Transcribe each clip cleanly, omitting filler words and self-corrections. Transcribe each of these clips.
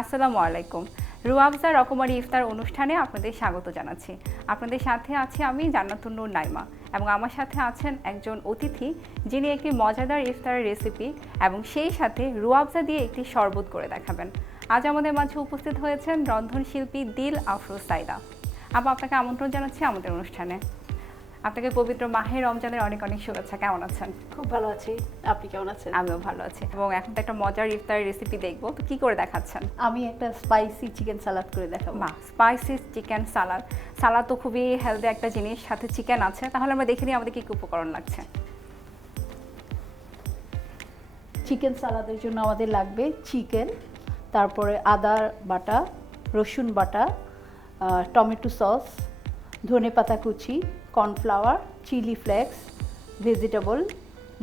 আসসালামু আলাইকুম। রুয়াবজা রকমারি ইফতার অনুষ্ঠানে আপনাদের স্বাগত জানাচ্ছি। আপনাদের সাথে আছি আমি জান্নাতুর নাইমা এবং আমার সাথে আছেন একজন অতিথি যিনি একটি মজাদার ইফতারের রেসিপি এবং সেই সাথে রুয়াবজা দিয়ে একটি শরবত করে দেখাবেন। আজ আমাদের মাঝে উপস্থিত হয়েছেন রন্ধনশিল্পী দিল আফরোজ সাইদা। আপনাকে আমন্ত্রণ জানাচ্ছি আমাদের অনুষ্ঠানে। আপনাকে পবিত্র মাহে রমজানের অনেক অনেক শুভেচ্ছা। কেমন আছেন? খুব ভালো আছি, আপনি কেমন আছেন? আমিও ভালো আছি এবং এখন তো একটা মজার ইফতারের রেসিপি দেখবো, তো কি করে দেখাচ্ছেন? আমি একটা স্পাইসি চিকেন সালাদ করে দেখাবো। স্পাইসি চিকেন সালাদ। সালাদ তো খুবই হেলদি একটা জিনিস, সাথে চিকেন আছে, তাহলে আমরা দেখে নিই আমাদের কি কি উপকরণ লাগছে। চিকেন সালাদের জন্য আমাদের লাগবে চিকেন, তারপরে আদা বাটা, রসুন বাটা, টমেটো সস, ধনেপাতা কুচি, কর্নফ্লাওয়ার, চিলি ফ্লেক্স, ভেজিটেবল,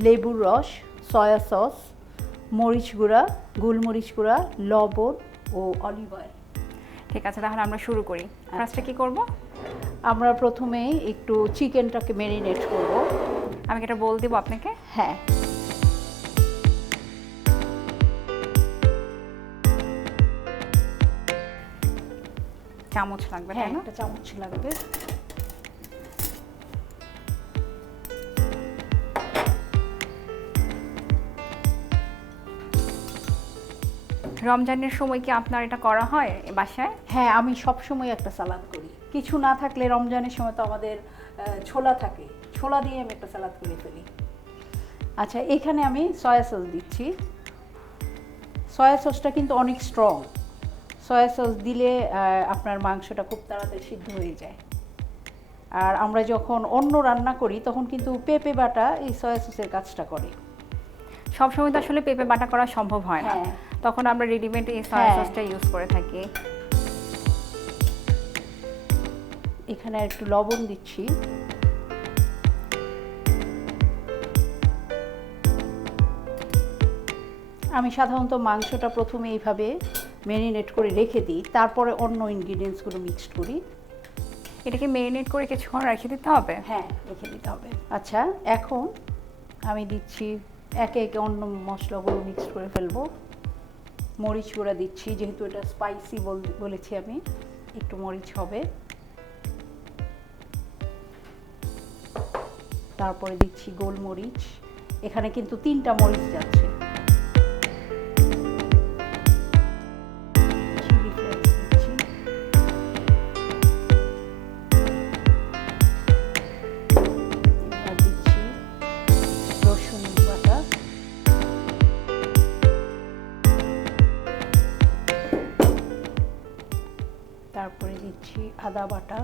লেবুর রস, সয়া সস, মরিচ গুঁড়া, গোলমরিচ গুঁড়া, লবণ ও অলিভ অয়েল। ঠিক আছে, তাহলে আমরা শুরু করি। ফার্স্টে কি করব? আমরা প্রথমে একটু চিকেনটাকে ম্যারিনেট করব। আমি কি এটা বল দিব আপনাকে? হ্যাঁ, চামচ লাগবে, হ্যাঁ তাই না? একটা চামচ লাগবে। রমজানের সময় কি আপনার এটা করা হয় বাসায়? হ্যাঁ, আমি সব সময় একটা সালাদ করি। কিছু না থাকলে রমজানের সময় তো আমাদের ছোলা থাকে, ছোলা দিয়ে আমি একটা সালাদ করে ফেলি। আচ্ছা, এখানে আমি সয়া সস দিচ্ছি। সয়া সসটা কিন্তু অনেক স্ট্রং। সয়া সস দিলে আপনার মাংসটা খুব তাড়াতাড়ি সিদ্ধ হয়ে যায়। আর আমরা যখন অন্য রান্না করি তখন কিন্তু পেঁপে বাটা এই সয়া সসের কাজটা করে। সবসময় তো আসলে পেঁপে বাটা করা সম্ভব হয় না, হ্যাঁ, তখন আমরা রেডিমেড এই সয়া সসটা ইউজ করে থাকি। এখানে একটু লবণ দিচ্ছি। আমি সাধারণত মাংসটা প্রথমে এইভাবে ম্যারিনেট করে রেখে দিই, তারপরে অন্য ইনগ্রিডিয়েন্টসগুলো মিক্সড করি। এটাকে ম্যারিনেট করে কিছুক্ষণ রেখে দিতে হবে? হ্যাঁ, রেখে দিতে হবে। আচ্ছা, এখন আমি দিচ্ছি একে একে অন্য মশলাগুলো মিক্সড করে ফেলবো। মরিচ গুঁড়া দিচ্ছি, যেহেতু এটা স্পাইসি বলেছি আমি, একটু মরিচ হবে। তারপরে দিচ্ছি গোলমরিচ, এখানে কিন্তু 3টা মরিচ যাচ্ছে। চিলি ফ্লেক্স দিচ্ছি। এবার দিচ্ছি রসুন বাটা, তারপরে দিচ্ছি আদা বাটা,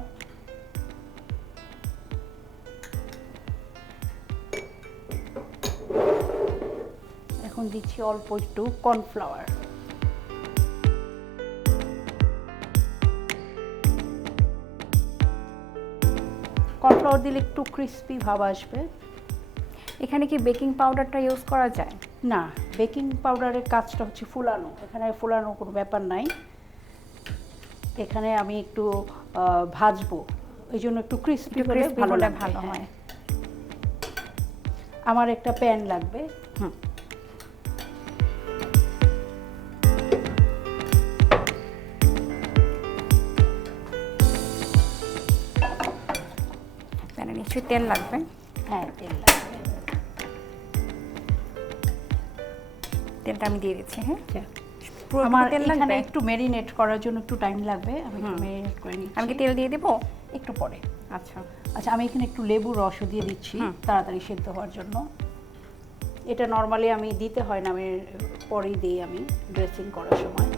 এখন দিচ্ছি অল্প একটু কর্নফ্লাওয়ার। কর্নফ্লাওয়ার দিলে একটু ক্রিস্পি ভাব আসবে। এখানে কি বেকিং পাউডারটা ইউজ করা যায়? না, বেকিং পাউডারের কাজটা হচ্ছে ফুলানো, এখানে ফুলানোর কোনো ব্যাপার নাই। এখানে আমি একটু ভাজবো, এই জন্য একটু ক্রিস্পি হলে ভালো হয়। আমার একটা প্যান লাগবে। প্যানে নিশ্চয়ই তেল লাগবে। হ্যাঁ, তেল লাগবে। তেলটা আমি দিয়ে দিচ্ছি। হ্যাঁ, আমার এখানে একটু ম্যারিনেট করার জন্য একটু টাইম লাগবে, আমি একটু ম্যারিনেট করে নিচ্ছি। আমি কি তেল দিয়ে দেবো? একটু পরে। আচ্ছা আচ্ছা, আমি এখানে একটু লেবুর রসও দিয়ে দিচ্ছি তাড়াতাড়ি সেদ্ধ হওয়ার জন্য। এটা নর্মালি আমি দিতে হয় না, আমি পরেই দিই আমি ড্রেসিং করার সময়।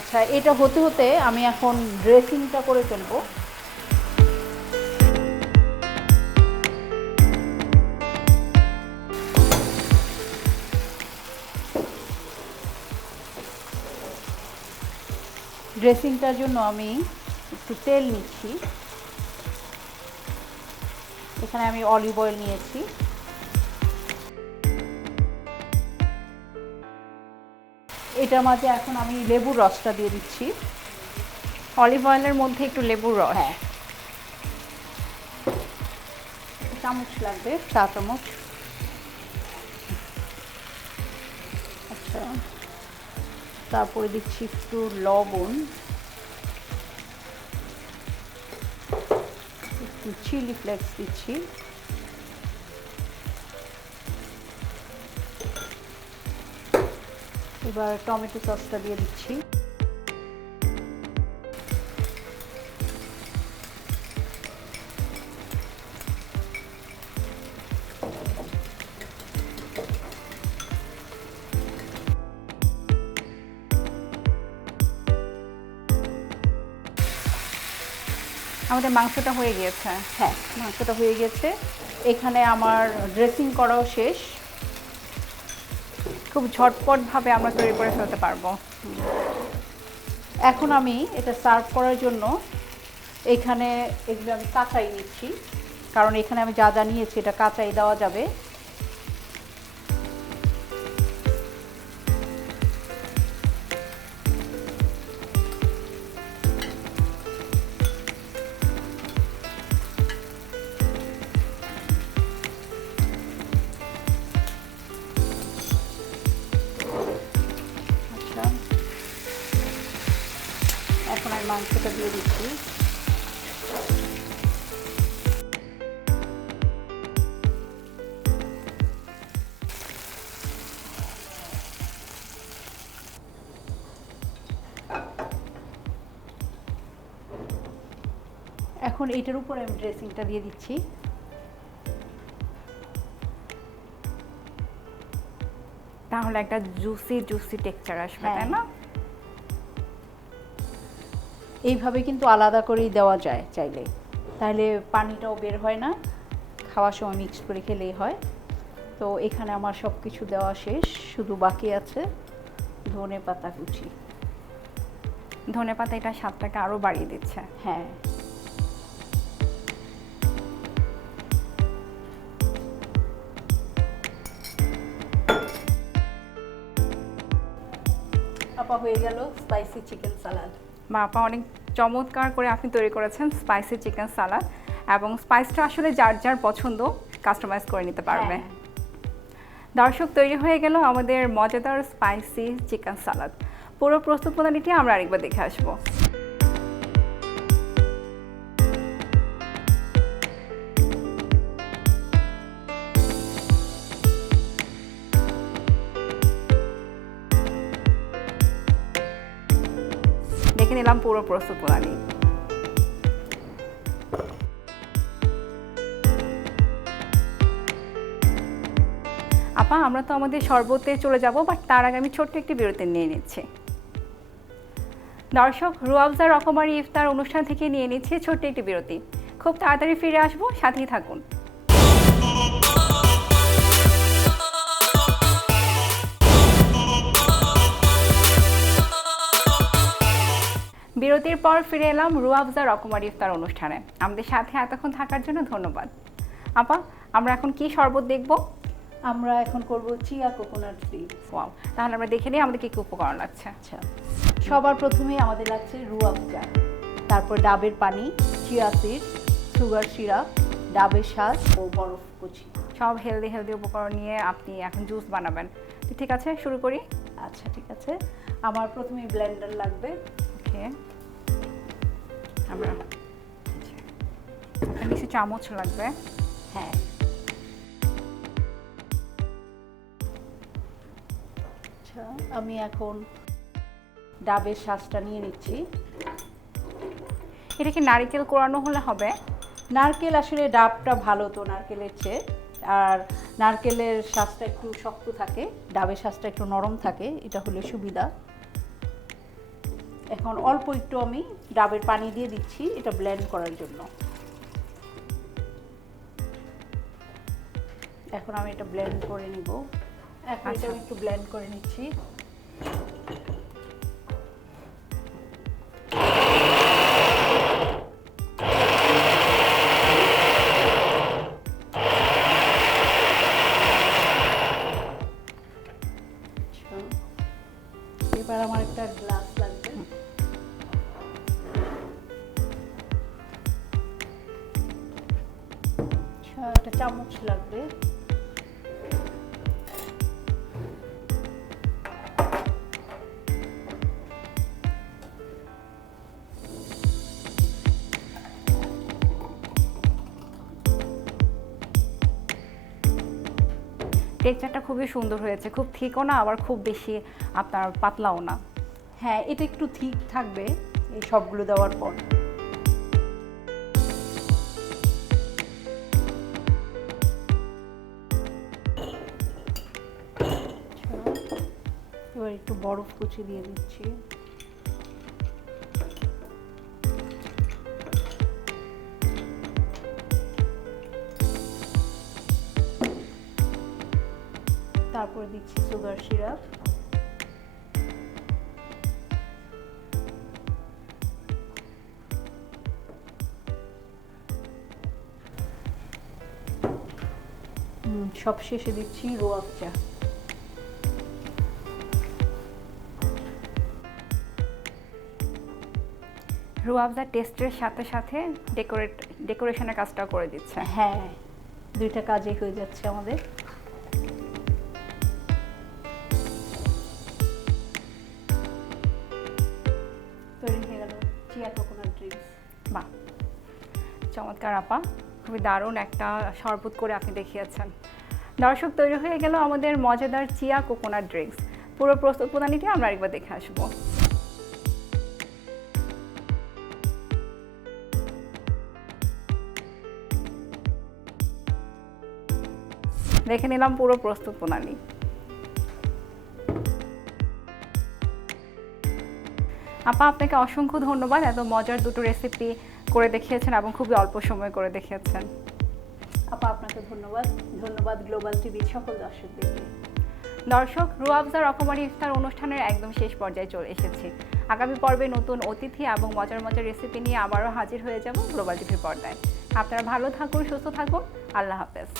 আচ্ছা, এটা হতে হতে আমি এখন ড্রেসিংটা করে ফেলবো। ড্রেসিংটার জন্য আমি একটু তেল নিচ্ছি। এখানে আমি অলিভ অয়েল নিয়েছি। এটার মাঝে এখন আমি লেবুর রসটা দিয়ে দিচ্ছি। অলিভ অয়েলের মধ্যে একটু লেবুর রস। হ্যাঁ, চামচ লাগবে, 4 চামচ। আচ্ছা, তারপরে দিচ্ছি একটু লবণ, একটু চিলি ফ্লেক্স দিচ্ছি, এবার টমেটো সসটা দিয়ে দিচ্ছি। আমাদের মাংসটা হয়ে গিয়েছে। হ্যাঁ, মাংসটা হয়ে গেছে। এখানে আমার ড্রেসিং করাও শেষ। খুব ঝটপটভাবে আমরা তৈরি করে ফেলতে পারবো। এখন আমি এটা সার্ভ করার জন্য এখানে এগুলো আমি কাঁচাই নিচ্ছি, কারণ এখানে আমি যা যা নিয়েছি এটা কাঁচাই দেওয়া যাবে। আচ্ছা, এখন আমি মাংসটা দিয়ে দিচ্ছি। এখন এটার উপরে আমি ড্রেসিংটা দিয়ে দিচ্ছি। তাহলে একটা জুসি জুসি টেক্সচার আসবে, তাই না? এইভাবে কিন্তু আলাদা করেই দেওয়া যায় চাইলে, তাহলে পানিটাও বের হয় না, খাওয়ার সময় মিক্স করে খেলেই হয়। তো এখানে আমার সব কিছু দেওয়া শেষ, শুধু বাকি আছে ধনেপাতা কুচি। ধনেপাতা এটা স্বাদটাকে আরো বাড়িয়ে দিচ্ছে। হ্যাঁ, আপা হয়ে গেল স্পাইসি চিকেন সালাদ। বাবা, অনেক চমৎকার করে আপনি তৈরি করেছেন স্পাইসি চিকেন সালাদ, এবং স্পাইসটা আসলে যার যার পছন্দ কাস্টমাইজ করে নিতে পারবে। হ্যাঁ। দর্শক, তৈরি হয়ে গেল আমাদের মজাদার স্পাইসি চিকেন সালাদ। পুরো প্রস্তুত প্রণালীটি আমরা আরেকবার দেখে আসবো। দেখে নিলাম পুরো প্রস্তুত প্রণালী। আপা, আমরা তো আমাদের শরবতে চলে যাব, বাট তার আগে আমি ছোট্ট একটি বিরতি নিয়ে নিচ্ছি। দর্শক, রুয়াবজা রকমারি ইফতার অনুষ্ঠান থেকে নিয়ে নিচ্ছি ছোট্ট একটি বিরতি। খুব তাড়াতাড়ি ফিরে আসবো, সাথেই থাকুন। বিরতির পর ফিরে এলাম রুয়াবজা রকমারি ইফতার অনুষ্ঠানে। আমাদের সাথে এতক্ষণ থাকার জন্য ধন্যবাদ। আপা, আমরা এখন কি শরবত দেখব? আমরা এখন করব চিয়া কোকোনাট সিড। ওয়াও, তাহলে আমরা দেখে নিই আমাদের কি কি উপকরণ লাগছে। আচ্ছা, সবার প্রথমে আমাদের লাগছে রুয়াবজা, তারপর ডাবের পানি, চিয়া সিড, সুগার সিরাপ, ডাবের শাঁস ও বরফ কুচি। সব হেলদি হেলদি উপকরণ নিয়ে আপনি এখন জুস বানাবেন। তো ঠিক আছে, শুরু করি। আচ্ছা, ঠিক আছে। আমার প্রথমে ব্লেন্ডার লাগবে। ওকে, আমরা কিছু চামচ লাগবে। হ্যাঁ, আচ্ছা, আমি এখন ডাবের শাঁসটা নিয়ে নিচ্ছি। এটা কি নারকেল কোরানো হলে হবে? নারকেল আসলে ডাবটা ভালো তো নারকেলের চেয়ে, আর নারকেলের শাঁসটা একটু শক্ত থাকে, ডাবের শাঁসটা একটু নরম থাকে, এটা হলে সুবিধা। এখন অল্প একটু আমি ডাবের পানি দিয়ে দিচ্ছি এটা ব্লেন্ড করার জন্য। এখন আমি এটা ব্লেন্ড করে নিব। এখন এটা আমি একটু ব্লেন্ড করে নিচ্ছি। এবার আমার একটা গ্লাস লাগবে। আচ্ছা, একটা চামচ লাগবে। টেক্সচারটা খুবই সুন্দর হয়েছে, খুব থিকও না আবার খুব বেশি আপনার পাতলাও না। হ্যাঁ, এটা একটু ঠিক থাকবে এই সবগুলো দেওয়ার পর। এবার একটু বরফ কুচি দিয়ে দিচ্ছি। তারপর দিচ্ছি সুগার সিরাপ। সব শেষে দিচ্ছি রোয়াবজা। রুয়াবজা টেস্টের সাথে সাথে ডেকোরেশনের কাজটা করে দিচ্ছে। হ্যাঁ, দুইটা কাজই হয়ে যাচ্ছে আমাদের। তৈরি হয়ে গেল চিয়া কোকোনাট ড্রিঙ্কস। বাহ, চমৎকার আপা, খুবই দারুণ একটা শরবত করে আপনি দেখিয়েছেন। দর্শক, তৈরি হয়ে গেল আমাদের মজাদার চিয়া কোকোনাট ড্রিঙ্কস। পুরো প্রস্তুত প্রণালীটি আমরা একবার দেখে আসবো। দেখে নিলাম পুরো প্রস্তুত প্রণালী। আপা, আপনাকে অসংখ্য ধন্যবাদ, এত মজার দুটো রেসিপি করে দেখিয়েছেন এবং খুবই অল্প সময় করে দেখিয়েছেন। আপা, আপনাকে ধন্যবাদ। ধন্যবাদ গ্লোবাল টিভির সকল দর্শকদেরকে। দর্শক, রুয়াবজা রকমারি ইফতার অনুষ্ঠানের একদম শেষ পর্যায়ে চলে এসেছি। আগামী পর্বে নতুন অতিথি এবং মজার মজার রেসিপি নিয়ে আবারও হাজির হয়ে যাব গ্লোবাল টিভির পর্দায়। আপনারা ভালো থাকুন, সুস্থ থাকুন। আল্লাহ হাফেজ।